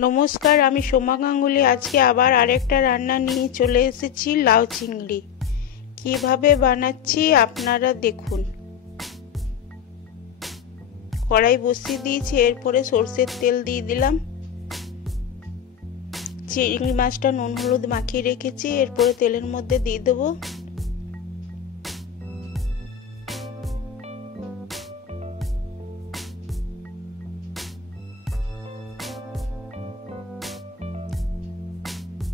নমস্কার, আমি সোমা গাঙ্গুলি। আজকে আবার আরেকটা রান্না নিয়ে চলে এসেছি, লাউ চিংড়ি। কিভাবে বানাচ্ছি আপনারা দেখুন। কড়াই বসিয়ে দিয়েছি, এরপরে সরষের তেল দিয়ে দিলাম। চিংড়ি মাছটা নুন হলুদ মাখিয়ে রেখেছি, এরপরে তেলের মধ্যে দিয়ে দেবো।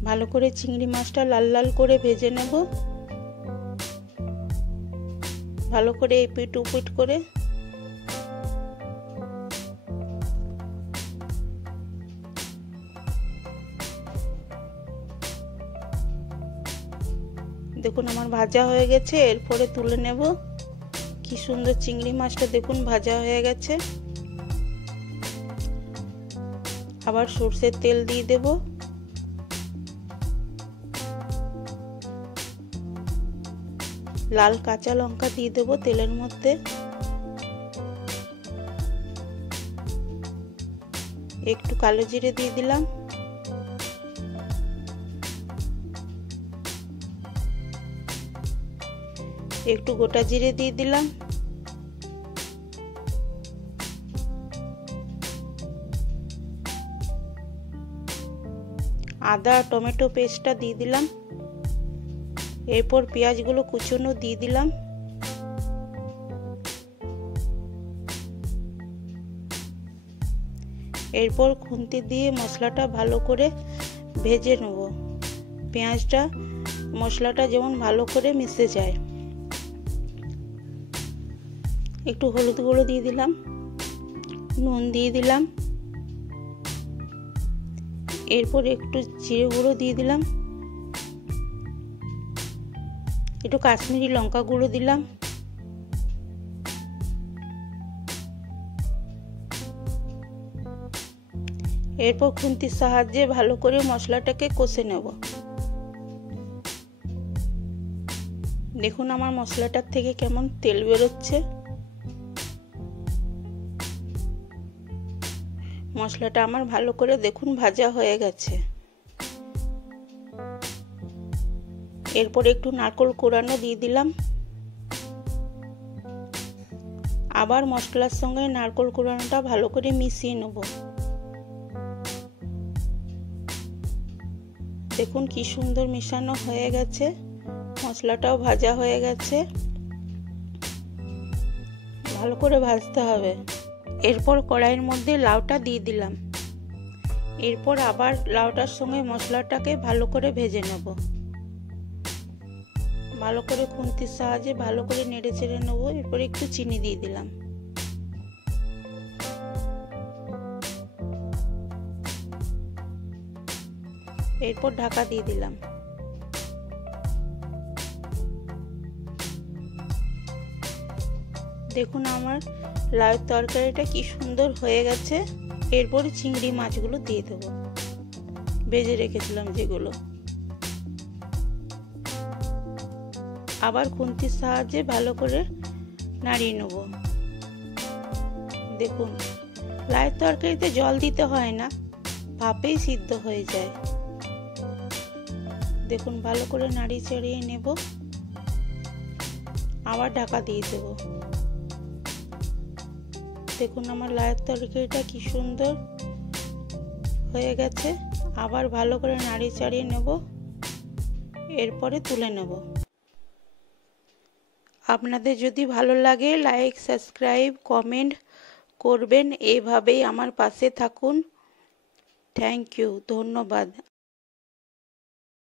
ভালো করে চিংড়ি মাছটা লাল লাল করে ভেজে নেব। ভালো করে এপিট উপিট করে দেখুন আমার ভাজা হয়ে গেছে, এরপরে তুলে নেব। কি সুন্দর চিংড়ি মাছটা দেখুন ভাজা হয়ে গেছে। আবার সরষের তেল দিয়ে দেব। লাল কাঁচা লঙ্কা দিয়ে দেবো তেলের মধ্যে। একটু কালো জিরে দিয়ে দিলাম। একটু গোটা জিরে দিয়ে দিলাম। আদা টমেটো পেস্টটা দিয়ে দিলাম। এরপর পেঁয়াজগুলো কুচনো দিয়ে দিলাম। এরপর খুন্তি দিয়ে মশলাটা ভালো করে ভেজে নেব। পেঁয়াজটা মশলাটা যেমন ভালো করে মিশে যায়। একটু হলুদ গুঁড়ো দিয়ে দিলাম, নুন দিয়ে দিলাম, এরপর একটু জিরে গুঁড়ো দিয়ে দিলাম, একটু কাশ্মীরি লঙ্কা গুঁড়ো দিলাম। এরপর খুন্তির সাহায্যে ভালো করে মশলাটাকে কষে নেব। দেখুন আমার মশলাটার থেকে কেমন তেল বেরোচ্ছে। মশলাটা আমার ভালো করে দেখুন ভাজা হয়ে গেছে। এরপর একটু নারকেল কোড়ানো দিয়ে দিলাম। আবার মশলার সঙ্গে নারকেল কোড়ানোটা ভালো করে মিশিয়ে নেব। দেখুন কি সুন্দর মেশানো হয়ে গেছে, মশলাটাও ভাজা হয়ে গেছে। ভালো করে ভাজতে হবে। এরপর কড়াইয়ের মধ্যে লাউটা দিয়ে দিলাম। এরপর আবার লাউটার সঙ্গে মশলাটাকে ভালো করে ভেজে নেব। ভালো করে খুন্তির সাহায্যে ভালো করে নেড়ে চেড়ে নেব। এরপর একটু চিনি দিয়ে দিলাম। এরপর ঢাকা দিয়ে দিলাম। দেখুন আমার লাউ তরকারিটা কি সুন্দর হয়ে গেছে। এরপরে চিংড়ি মাছগুলো দিয়ে দেব, ভেজে রেখেছিলাম যেগুলো। আবার খুন্তির সাহায্যে ভালো করে নাড়িয়ে নেব। দেখুন লাউ তরকারিতে জল দিতে হয় না, ভাপেই সিদ্ধ হয়ে যায়। দেখুন ভালো করে নাড়িয়ে চাড়িয়ে নেব। আবার ঢাকা দিয়ে দেব। দেখুন আমার লাউয়ের তরকারিটা কি সুন্দর হয়ে গেছে। আবার ভালো করে নাড়িয়ে চাড়িয়ে নেব। এরপরে তুলে নেব। আপনাদের যদি ভালো লাগে লাইক সাবস্ক্রাইব কমেন্ট করবেন। এইভাবেই আমার পাশে থাকুন। থ্যাংক ইউ, ধন্যবাদ।